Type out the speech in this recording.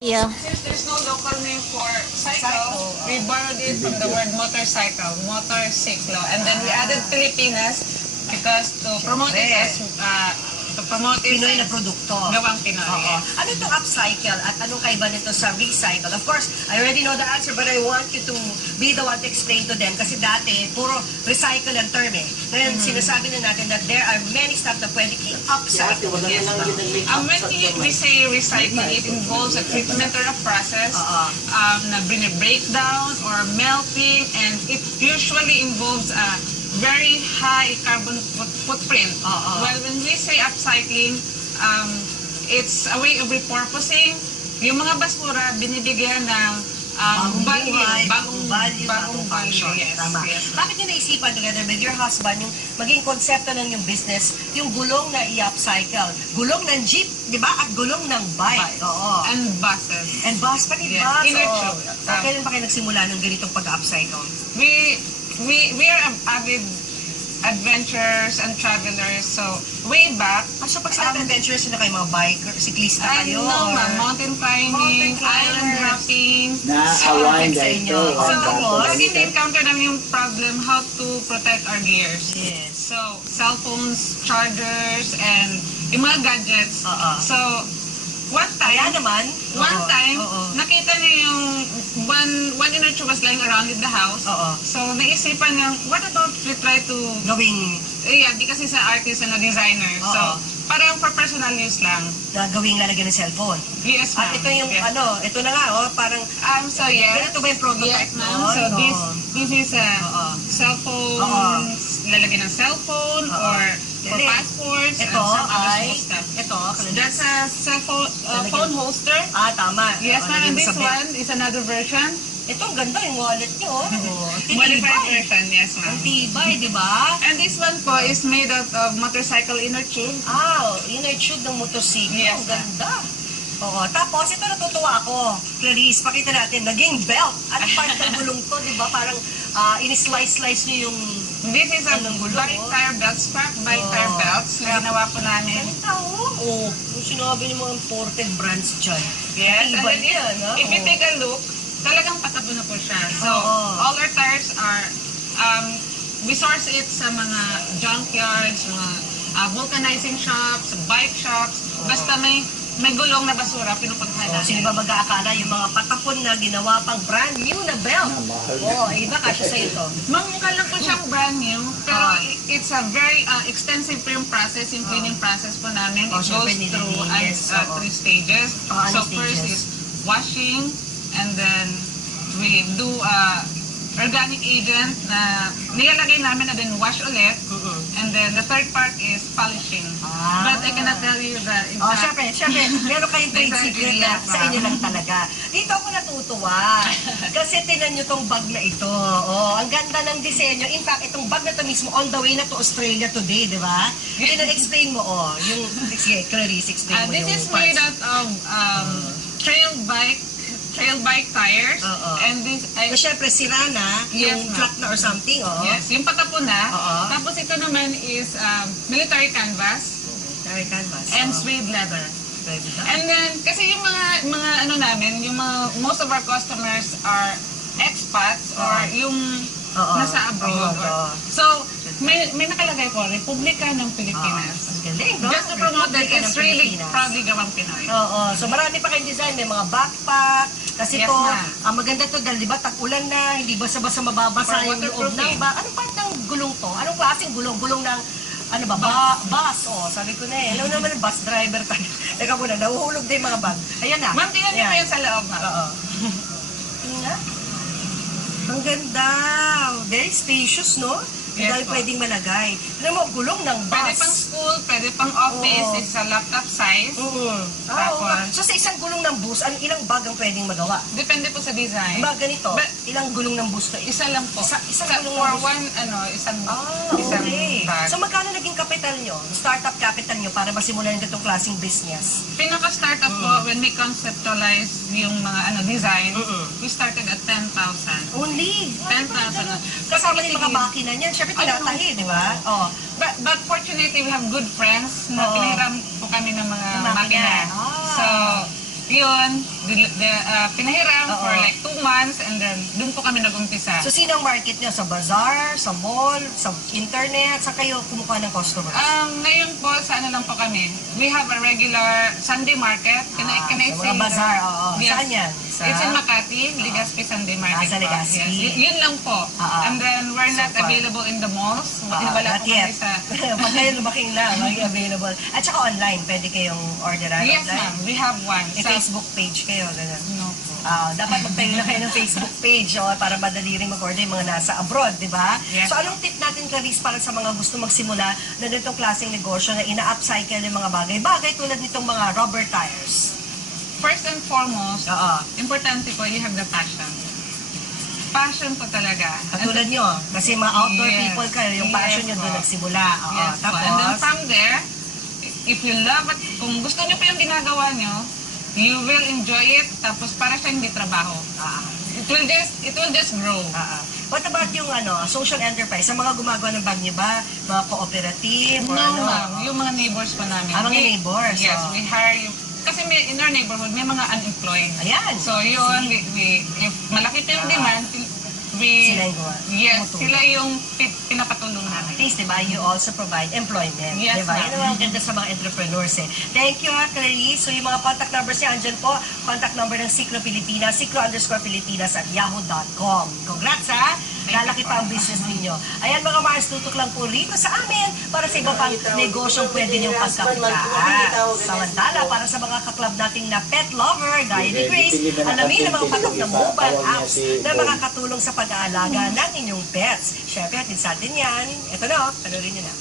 Yeah. Since there's no local name for cycle, we borrowed it from the word motorcycle, motorciclo, and then we added Pilipinas because to promote it as Pinoy na produkto. Gawang Pinoy. Oo. Ano itong upcycle at anong kaiba nito sa recycle? Of course, I already know the answer but I want you to be the one to explain to them kasi dati, puro recycle ang term eh. Ngayon, sinasabi na natin that there are many stuff na pwede i-upcycle. Yes, when we say recycle, it involves a treatment or a process na breakdown or melting, and it usually involves a very high carbon footprint. Well, when we say upcycling, it's a way of repurposing. Yung mga basura, binibigyan ng Bagong buhay, bagong bagong function. Yes, Tama. yes. Bakit nyo naisipan together with your husband yung maging konsepto ng yung business, yung gulong na i-upcycle? Gulong ng jeep, di ba? At gulong ng bike. Oo. And buses. And bus, pati Yes, bus. inner Oo. tube. So, kailan ba kayo nagsimula ng ganitong pag-upcycle? We are avid adventurers and travelers, so way back. So pag sinabi adventurous, sino kayo? Mga biker, siklista kayo? No, or- mountain climbing, island hopping. Na-align sa dahil inyo. ito. So, Tapos? lagi na-encounter namin yung problem how to protect our gears. Yes. So, cell phones, chargers, and yung mga gadgets. So, Kaya naman. one time, Oo. nakita niya yung one inner tube was lying around in the house. Oo. So, naisipan niya, what about we try to, Gawing, di kasi sa artist and a designer. Oo. So, parang for personal use lang. gawing lalagyan ng cellphone. Yes, ma'am. At ito yung Yes. ito na nga, parang, So yes. ganito ba yung prototype Yes, ma'am. nun? So Oo. this is a Oo. cellphone, lalagyan ng cellphone Oo. or for Hindi. passports and Ito some other ay, small stuff. ito, That's a cellphone phone holster. tama. Yes, Oo, ma'am. lagyan And mo this sa belt. one is another version. Ito, ang ganda yung wallet nyo. Modified Titibay. version, yes, ma'am. Ang tibay, di ba? And this one po is made out of motorcycle inner tube. Inner tube ng motorsiklo. Yes, Ang ganda. Oo. Tapos, ito natutuwa ako. Clarice, pakita natin. Naging belt. Ano part ng gulong to, di ba? Parang in-slice-slice nyo yung... This is a Anong gulo? bike tire belt, spark bike tire belts na ginawa po namin. Ang tao. Oo. Yung sinabi ng mga imported brands dyan. Yes, and Tibay then yan, ha? if you Oo. take a look, talagang patabo na po siya. So, Oo. all our tires are, we source it sa mga junkyards, mga vulcanizing shops, bike shops, basta may gulong na basura, pinupuntahan Oh, sino natin. ba mag-aakala yung mga patapon na ginawa pang brand new na belt? mahal na. Oo, iba kasya sa'yo to. Mamukha lang po siyang brand new, pero it's a very extensive po yung process, yung cleaning process po namin. Oh, It syempre, goes through nililinis, oo. 3 stages. Oh, ano So first stages? is washing, and then we do organic agent na nilalagay namin na din wash ulit, and then the third part is polishing. But I cannot tell you the Oh, exact. syempre, meron kayong trade Exactly, secret na yes, sa inyo lang talaga. Dito ako natutuwa. Kasi tinan nyo tong bag na ito. Oh, ang ganda ng disenyo. In fact, itong bag na to mismo on the way na to Australia today, di ba? Explain mo, yung, sige, Clarice, explain mo This yung is parts. made out of trail bike tires, Oo. and this Na syempre, sira na, Yes, yung ma'am. flat na or something, oh. yes, yung patapo na. Oo. Tapos ito naman is military canvas Dari canvas. and oh. suede leather. Pwede ba? And then, kasi yung mga ano namin, yung most of our customers are expats or yung Oo. nasa abroad. Oo. So, may nakalagay po, Republika ng Pilipinas. Ang galing, no? Just to promote that Republika it's ng really Pilipinas. proudly gawang Pinoy. Oo. So marami pa kayong design. May mga backpack. Kasi Yes, po, ma'am. maganda to dahil di ba tag-ulan na, hindi basa-basa mababasa For yung loob ng waterproofing. bag. Anong part ng gulong to? Anong klaseng gulong? Gulong ng, ano ba? Bus. Oh, sabi ko na eh. Alam naman ng bus driver tayo. Teka muna, nahuhulog din yung mga bag. Ayan na. Ma'am, tingnan niyo Ayan. po yan sa loob, ma'am. Oo. Tingnan. Ang ganda. Very spacious, no? Ang Yes, dami po. pwedeng malagay. Alam mo, gulong ng bus. Pwede pang school, pwede pang office, Oo. this is a laptop size. Tapos- So sa isang gulong ng bus, ilang bag ang pwedeng magawa? Depende po sa design. Ba, ganito, But- ilang gulong ng bus to? Isa lang po. Isang gulong for ng bus. isang Okay. bag. So magkano naging capital nyo? Startup capital nyo para masimulan yung itong klaseng business? Pinaka-startup po, when we conceptualize yung mga design, we started at 10,000. Only? 10,000. Kasama din mga makina niyan. Siyempre tinatahi, di ba? Oh. But fortunately, we have good friends na Oo. pinahiram po kami ng mga Ng makina. makina. Ah. So, yun, pinahiram Oo. for like 2 months and then dun po kami nag-umpisa. So, sino ang market niyo? Sa bazaar, sa mall, sa internet? Saan kayo kumukuha ng customers? Ngayon po, sa ano lang po kami, we have a regular Sunday market. Can I sa say mga bazaar, oo. Yes. Saan yan? It's in Makati, Legazpi Sunday Market sa po. Legazpi. Yes. Yun lang po. And then, we're not So far. available in the malls. Wala Not po yet. kami sa... Pag kayo lumaking na, maging available. At saka online, pwede kayong orderan Yes, online. ma'am. We have one. May Facebook page kayo, gano'n. No po. Dapat magtayo na kayo ng Facebook page para madali rin mag-order yung mga nasa abroad, di ba? Yes. So anong tip natin, Clarice, para sa mga gusto magsimula na nitong klaseng negosyo na ina-upcycle yung mga bagay-bagay tulad nitong mga rubber tires? First and foremost, Oo. importante po, you have the passion. Passion po talaga. Katulad nyo, kasi mga outdoor Yes. people kayo, yung passion nyo Yes, doon po. nagsimula. Oo. Yes po. Tapos, And then from there, if you love it, kung gusto nyo po yung ginagawa nyo, you will enjoy it, tapos para siya hindi trabaho. It will just grow. What about yung social enterprise? Sa mga gumagawa ng bag nyo ba? Mga cooperative? Or No, ma'am. Yung mga neighbors po namin. Mga neighbors. Yes, oh. we hire you. Kasi in our neighborhood, may mga unemployed. Ayan. So yun, if malaki pa yung demand, Sila yung gawa. Yes, Tumutulong. sila yung pinapatulong namin. At least, diba, you also provide employment. Yes, diba? ma'am. Yan ang ganda sa mga entrepreneurs eh. Thank you, Clarice. So, yung mga contact numbers niya, andyan po. Contact number ng Ciclo Pilipinas, ciclo_Pilipinas at yahoo.com. Congrats, ha? Lalaki pa ang business ninyo. Ayan, mga Mars, tutok lang po rito sa amin para sa iba pang negosyong pwede niyong pagkakitaan. Samantala, para sa mga kaklab nating na pet lover, gaya ni Grace, alamin ang mga patok na mobile apps na makakatulong sa pag-aalaga ng inyong pets. Siyempre, atin sa atin yan. Ito na, panorin niyo na.